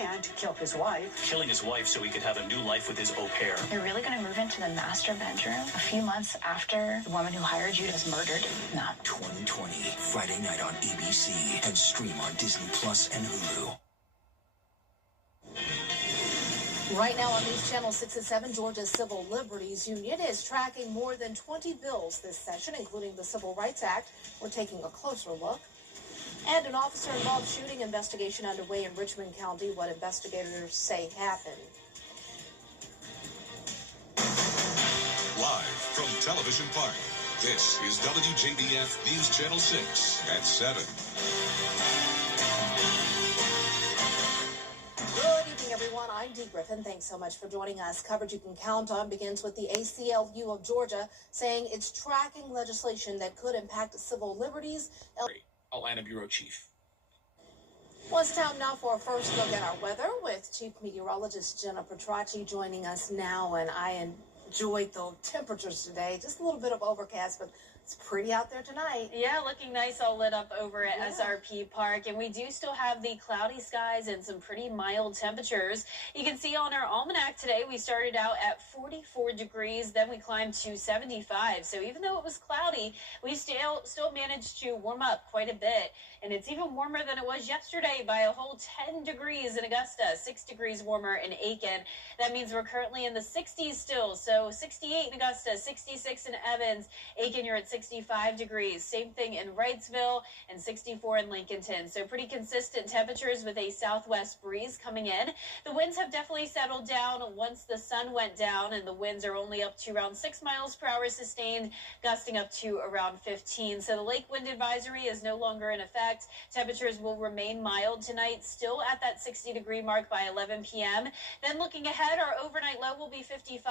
plan to kill his wife. Killing his wife so he could have a new life with his au pair. You're really going to move into the master bedroom a few months after the woman who hired you was murdered? No. 2020, Friday night on ABC and stream on Disney Plus and Hulu. Right now on News Channel 6 and 7, Georgia's Civil Liberties Union is tracking more than 20 bills this session, including the Civil Rights Act. We're taking a closer look. And an officer-involved shooting investigation underway in Richmond County. What investigators say happened. Live from Television Park, this is WJBF News Channel 6 at 7. Everyone, I'm Dee Griffin. Thanks so much for joining us. Coverage you can count on begins with the ACLU of Georgia saying it's tracking legislation that could impact civil liberties. Atlanta Bureau Chief. Well, it's time now for a first look at our weather with Chief Meteorologist Jenna Petracci joining us now. And I enjoyed the temperatures today. Just a little bit of overcast, but it's pretty out there tonight. Yeah, looking nice all lit up over at SRP Park. And we do still have the cloudy skies and some pretty mild temperatures. You can see on our almanac today, we started out at 44 degrees, then we climbed to 75. So even though it was cloudy, we still managed to warm up quite a bit. And it's even warmer than it was yesterday by a whole 10 degrees in Augusta, 6 degrees warmer in Aiken. That means we're currently in the 60s still. So 68 in Augusta, 66 in Evans. Aiken, you're at 65 degrees. Same thing in Wrightsville and 64 in Lincolnton. So pretty consistent temperatures with a southwest breeze coming in. The winds have definitely settled down once the sun went down, and the winds are only up to around 6 miles per hour sustained, gusting up to around 15. So the lake wind advisory is no longer in effect. Temperatures will remain mild tonight, still at that 60-degree mark by 11 p.m. Then looking ahead, our overnight low will be 55,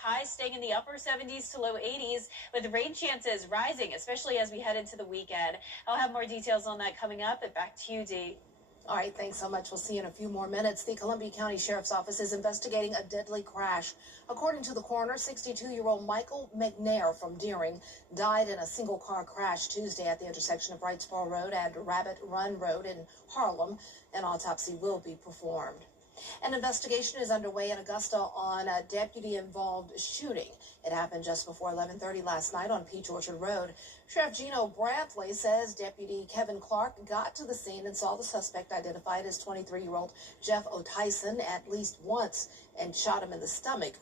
highs staying in the upper 70s to low 80s, with rain chances rising, especially as we head into the weekend. I'll have more details on that coming up, but back to you, Dee. All right, thanks so much. We'll see you in a few more minutes. The Columbia County Sheriff's Office is investigating a deadly crash. According to the coroner, 62-year-old Michael McNair from Deering died in a single-car crash Tuesday at the intersection of Wrightsboro Road and Rabbit Run Road in Harlem. An autopsy will be performed. An investigation is underway in Augusta on a deputy-involved shooting. It happened just before 11:30 last night on Peach Orchard Road. Sheriff Gino Brantley says Deputy Kevin Clark got to the scene and saw the suspect, identified as 23-year-old Jeff O'Tyson, at least once and shot him in the stomach.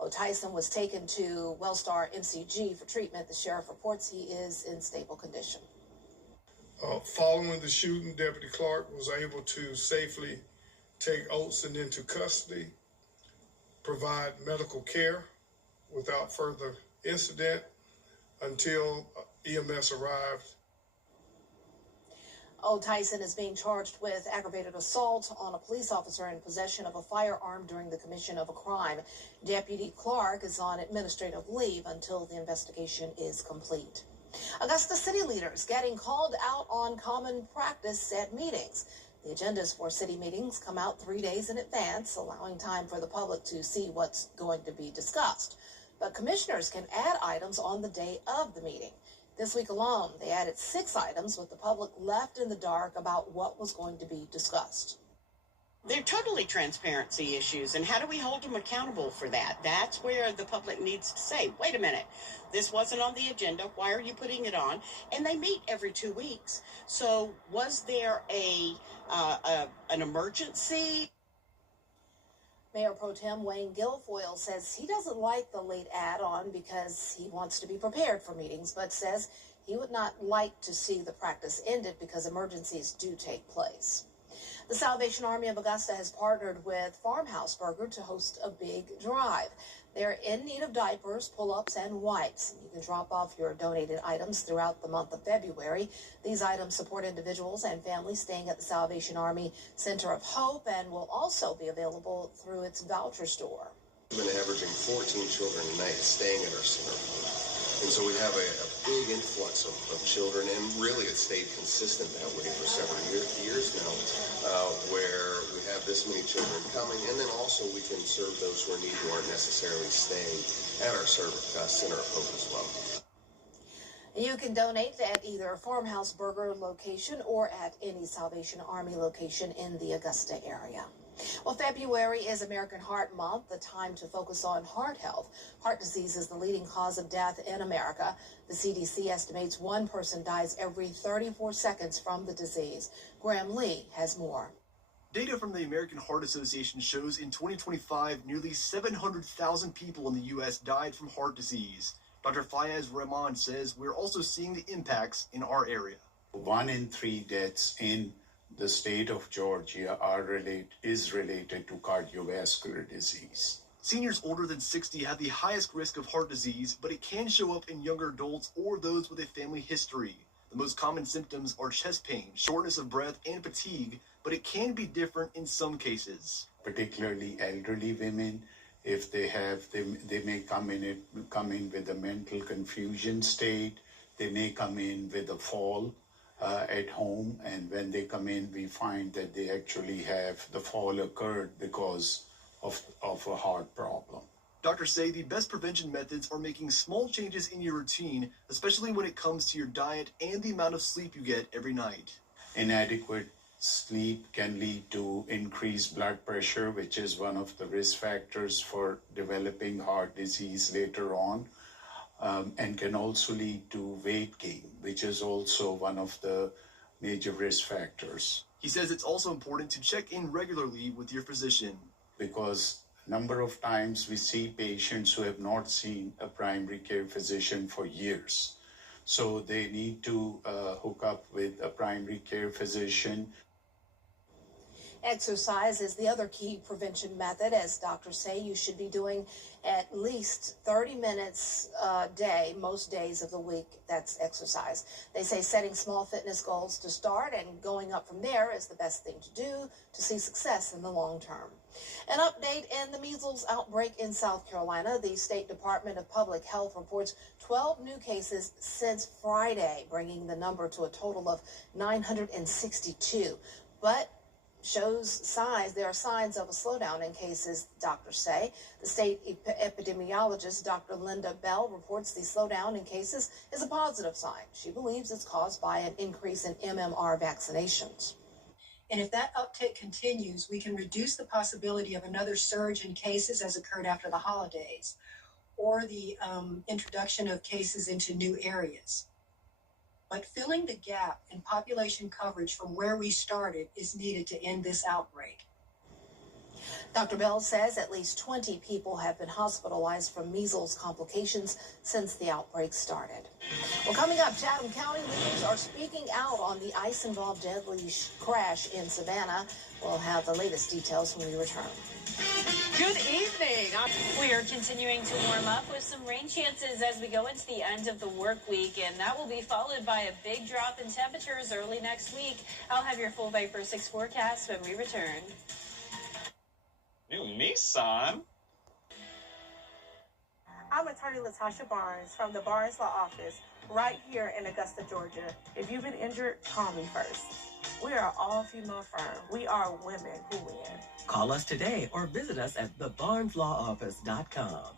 O'Tyson was taken to Wellstar MCG for treatment. The sheriff reports he is in stable condition. Following the shooting, Deputy Clark was able to safely take Olson into custody, provide medical care without further incident until EMS arrived. Tyson is being charged with aggravated assault on a police officer in possession of a firearm during the commission of a crime. Deputy Clark is on administrative leave until the investigation is complete. Augusta city leaders getting called out on common practice at meetings. The agendas for city meetings come out 3 days in advance, allowing time for the public to see what's going to be discussed. But commissioners can add items on the day of the meeting. This week alone, they added 6 items with the public left in the dark about what was going to be discussed. They're totally transparency issues, and how do we hold them accountable for that? That's where the public needs to say, wait a minute, this wasn't on the agenda. Why are you putting it on? And they meet every 2 weeks. So was there an emergency? Mayor Pro Tem Wayne Guilfoyle says he doesn't like the late add-on because he wants to be prepared for meetings, but says he would not like to see the practice ended because emergencies do take place. The Salvation Army of Augusta has partnered with Farmhouse Burger to host a big drive. They're in need of diapers, pull-ups, and wipes. You can drop off your donated items throughout the month of February. These items support individuals and families staying at the Salvation Army Center of Hope and will also be available through its voucher store. We've been averaging 14 children a night staying at our center of Hope. And so we have a big influx of children, and really it's stayed consistent that way for several years now, where we have this many children coming, and then also we can serve those who are in need who aren't necessarily staying at our Center of Hope as well. You can donate at either Farmhouse Burger location or at any Salvation Army location in the Augusta area. Well, February is American Heart Month, a time to focus on heart health. Heart disease is the leading cause of death in America. The CDC estimates one person dies every 34 seconds from the disease. Graham Lee has more. Data from the American Heart Association shows in 2025, nearly 700,000 people in the U.S. died from heart disease. Dr. Fayez Rahman says we're also seeing the impacts in our area. 1 in 3 deaths in the state of Georgia is related to cardiovascular disease. Seniors older than 60 have the highest risk of heart disease, but it can show up in younger adults or those with a family history. The most common symptoms are chest pain, shortness of breath, and fatigue, but it can be different in some cases. Particularly elderly women, if they may come in with a mental confusion state. They may come in with a fall at home, and when they come in, we find that they actually have the fall occurred because of a heart problem. Doctors say the best prevention methods are making small changes in your routine, especially when it comes to your diet and the amount of sleep you get every night. Inadequate sleep can lead to increased blood pressure, which is one of the risk factors for developing heart disease later on, and can also lead to weight gain, which is also one of the major risk factors. He says it's also important to check in regularly with your physician. Because a number of times we see patients who have not seen a primary care physician for years. So they need to hook up with a primary care physician. Exercise is the other key prevention method. As doctors say, you should be doing at least 30 minutes a day, most days of the week. That's exercise. They say setting small fitness goals to start and going up from there is the best thing to do to see success in the long term. An update in the measles outbreak in South Carolina. The State Department of Public Health reports 12 new cases since Friday, bringing the number to a total of 962. But there are signs of a slowdown in cases, doctors say. The state epidemiologist, Dr. Linda Bell, reports the slowdown in cases is a positive sign. She believes it's caused by an increase in MMR vaccinations. And if that uptick continues, we can reduce the possibility of another surge in cases as occurred after the holidays, or the introduction of cases into new areas. But filling the gap in population coverage from where we started is needed to end this outbreak. Dr. Bell says at least 20 people have been hospitalized from measles complications since the outbreak started. Well, coming up, Chatham County leaders are speaking out on the ice-involved deadly crash in Savannah. We'll have the latest details when we return. Good evening. We are continuing to warm up with some rain chances as we go into the end of the work week, and that will be followed by a big drop in temperatures early next week. I'll have your full Viper 6 forecast when we return. New Nissan? I'm attorney Latasha Barnes from the Barnes Law Office right here in Augusta, Georgia. If you've been injured, call me first. We are an all-female firm. We are women who win. Call us today or visit us at thebarneslawoffice.com.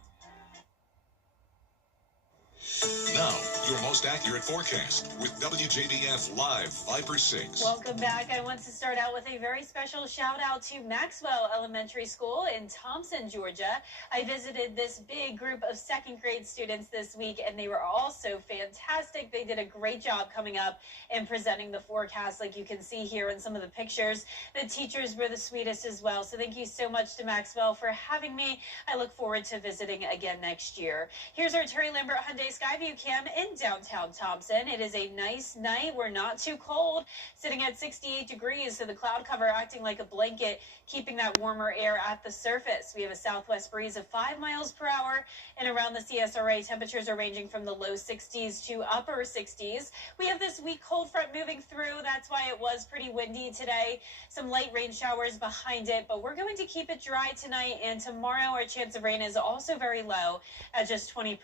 Now, your most accurate forecast with WJBF Live Viper 6. Welcome back. I want to start out with a very special shout out to Maxwell Elementary School in Thompson, Georgia. I visited this big group of second grade students this week, and they were all so fantastic. They did a great job coming up and presenting the forecast like you can see here in some of the pictures. The teachers were the sweetest as well. So thank you so much to Maxwell for having me. I look forward to visiting again next year. Here's our Terry Lambert Hyundai Skyview cam in downtown Thompson. It is a nice night. We're not too cold, sitting at 68 degrees, so the cloud cover acting like a blanket, keeping that warmer air at the surface. We have a southwest breeze of 5 miles per hour, and around the CSRA, temperatures are ranging from the low 60s to upper 60s. We have this weak cold front moving through. That's why it was pretty windy today. Some light rain showers behind it, but we're going to keep it dry tonight, and tomorrow our chance of rain is also very low at just 20%.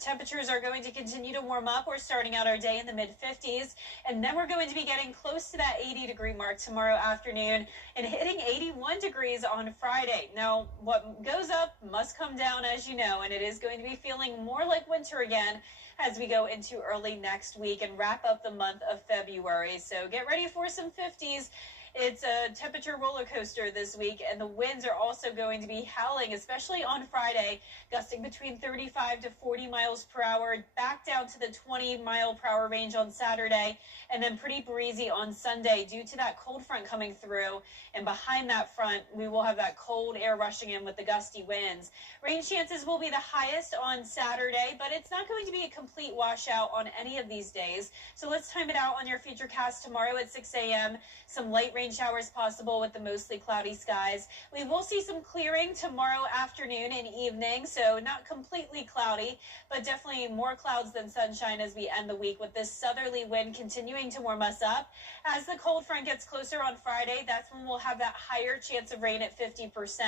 Temperatures are going to continue to warm up. We're starting out our day in the mid-50s, and then we're going to be getting close to that 80-degree mark tomorrow afternoon and hitting 81 degrees on Friday. Now, what goes up must come down, as you know, and it is going to be feeling more like winter again as we go into early next week and wrap up the month of February. So get ready for some 50s It's a temperature roller coaster this week, and the winds are also going to be howling, especially on Friday, gusting between 35 to 40 miles per hour, back down to the 20-mile-per-hour range on Saturday, and then pretty breezy on Sunday due to that cold front coming through. And behind that front, we will have that cold air rushing in with the gusty winds. Rain chances will be the highest on Saturday, but it's not going to be a complete washout on any of these days. So let's time it out on your futurecast tomorrow at 6 a.m. Some light rain showers possible with the mostly cloudy skies. We will see some clearing tomorrow afternoon and evening, so not completely cloudy, but definitely more clouds than sunshine as we end the week with this southerly wind continuing to warm us up. As the cold front gets closer on Friday, that's when we'll have that higher chance of rain at 50%.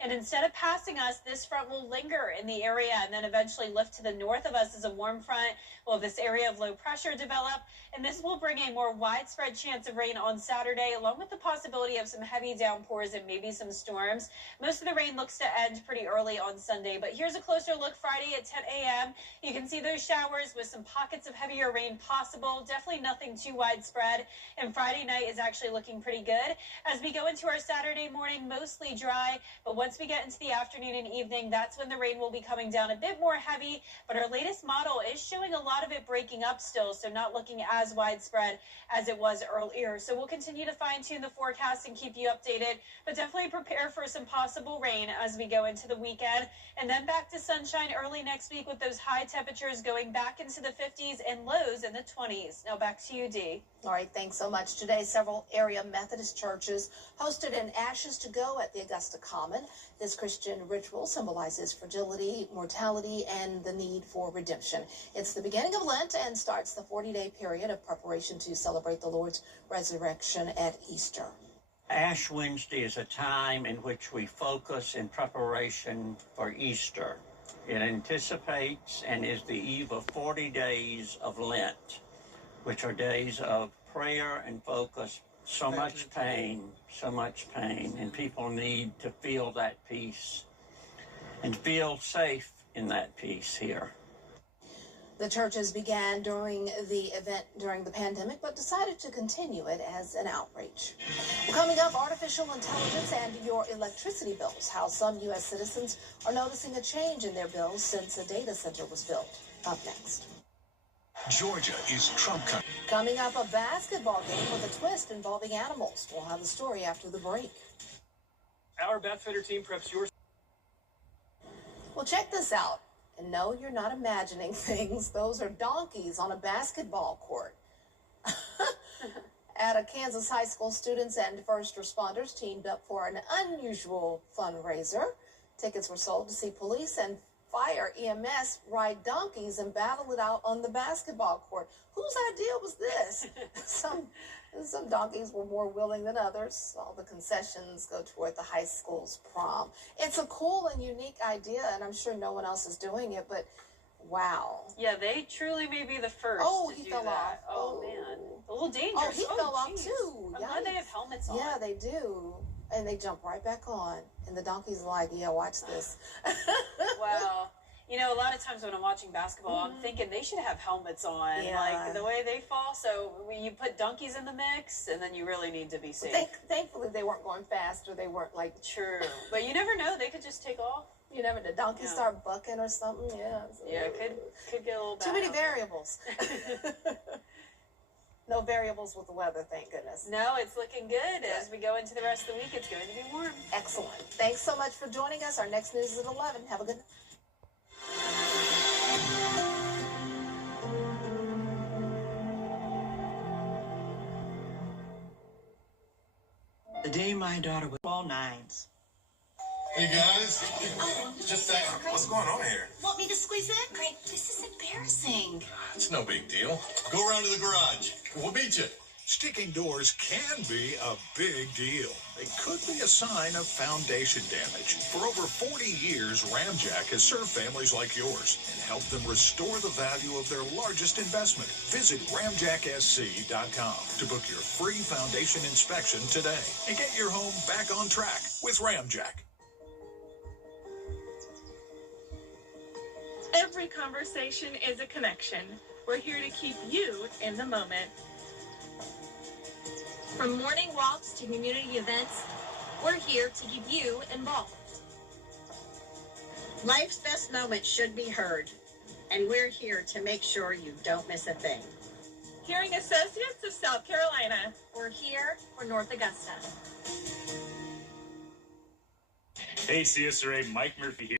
And instead of passing us, this front will linger in the area and then eventually lift to the north of us as a warm front. We'll have this area of low pressure develop, and this will bring a more widespread chance of rain on Saturday, along with the possibility of some heavy downpours and maybe some storms. Most of the rain looks to end pretty early on Sunday, but here's a closer look Friday at 10 a.m. You can see those showers with some pockets of heavier rain possible. Definitely nothing too widespread, and Friday night is actually looking pretty good. As we go into our Saturday morning, mostly dry, but once we get into the afternoon and evening, that's when the rain will be coming down a bit more heavy, but our latest model is showing a lot of it breaking up still, so not looking as widespread as it was earlier. So we'll continue to fine-tune the forecast and keep you updated, but definitely prepare for some possible rain as we go into the weekend. And then back to sunshine early next week with those high temperatures going back into the 50s and lows in the 20s. Now back to you, Dee. All right, thanks so much. Today, several area Methodist churches hosted an Ashes to Go at the Augusta Common. This Christian ritual symbolizes fragility, mortality, and the need for redemption. It's the beginning of Lent and starts the 40-day period of preparation to celebrate the Lord's resurrection at Easter. Ash Wednesday is a time in which we focus in preparation for Easter. It anticipates and is the eve of 40 days of Lent, which are days of prayer and focus. So much pain, and people need to feel that peace and feel safe in that peace here. The churches began during the event during the pandemic, but decided to continue it as an outreach. Coming up, artificial intelligence and your electricity bills, how some U.S. citizens are noticing a change in their bills since a data center was built. Up next. Georgia is Trump country. Coming up, a basketball game with a twist involving animals. We'll have the story after the break. Our Beth Fitter team preps your... Well, check this out. And no, you're not imagining things. Those are donkeys on a basketball court. At a Kansas high school, students and first responders teamed up for an unusual fundraiser. Tickets were sold to see police and fire EMS ride donkeys and battle it out on the basketball court. Whose idea was this? Some donkeys were more willing than others. All the concessions go toward the high school's prom. It's a cool and unique idea, and I'm sure no one else is doing it, but wow. Yeah, they truly may be the first to do fell that. off. Oh, man. A little dangerous. Oh, he fell off geez. too. I'm glad they have helmets on. Yeah, they do. And they jump right back on. And the donkey's like, yeah, watch this. Wow. You know, a lot of times when I'm watching basketball, I'm thinking they should have helmets on, Yeah. like the way they fall. So when you put donkeys in the mix, and then you really need to be safe. Thankfully, they weren't going fast, or they weren't like... True. But you never know. They could just take off. You never know. Donkeys start bucking or something. Yeah. Yeah, it could get a little bad. Too many variables. No variables with the weather, thank goodness. No, it's looking good. As we go into the rest of the week, it's going to be warm. Excellent. Thanks so much for joining us. Our next news is at 11. Have a good night. The day my daughter was all nines. Hey guys, just a second. What's going on here? Want me to squeeze in? Greg, this is embarrassing. It's no big deal. Go around to the garage. We'll meet you. Sticking doors can be a big deal. They could be a sign of foundation damage. For over 40 years, Ramjack has served families like yours and helped them restore the value of their largest investment. Visit ramjacksc.com to book your free foundation inspection today and get your home back on track with Ramjack. Every conversation is a connection. We're here to keep you in the moment. From morning walks to community events, we're here to keep you involved. Life's best moments should be heard, and we're here to make sure you don't miss a thing. Hearing Associates of South Carolina, we're here for North Augusta. Hey, CSRA, Mike Murphy here.